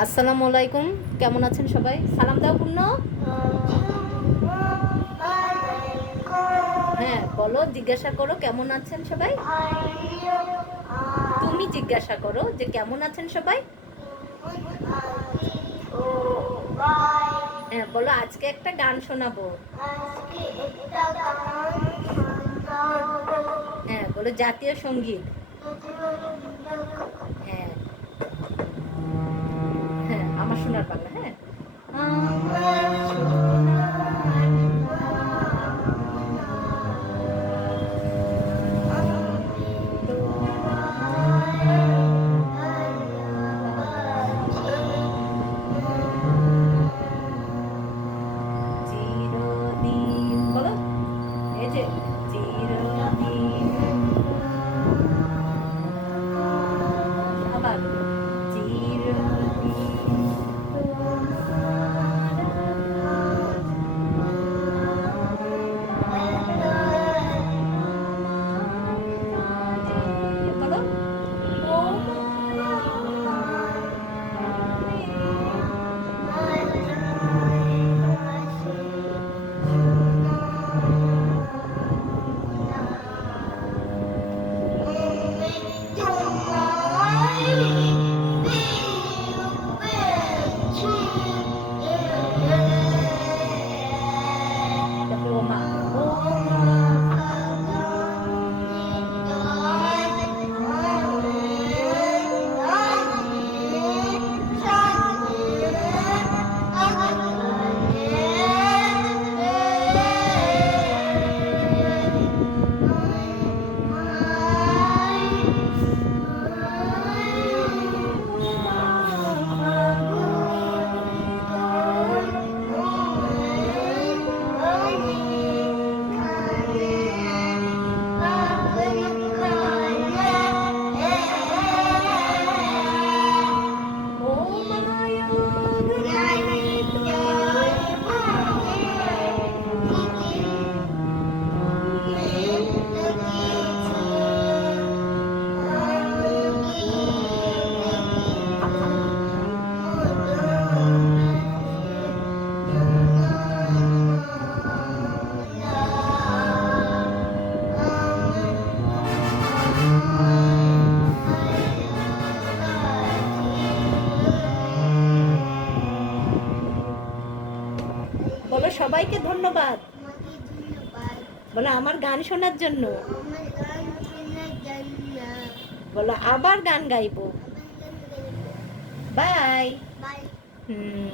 আসসালামু আলাইকুম। কেমন আছেন সবাই? সালাম দাও পূর্ণ। হ্যাঁ বলো, জিজ্ঞাসা করো, কেমন আছেন সবাই? তুমি জিজ্ঞাসা করো যে কেমন আছেন সবাই? হ্যাঁ বলো, আজকে একটা গান শোনাবো। হ্যাঁ বলো, জাতীয় সংগীত হ্যাঁ হ্যাঁ আমার সোনার বাংলা হ্যাঁ? সবাইকে ধন্যবাদ। বলো আমার গান শোনার জন্য। বলো আবার গান গাইবো। বাই হুম।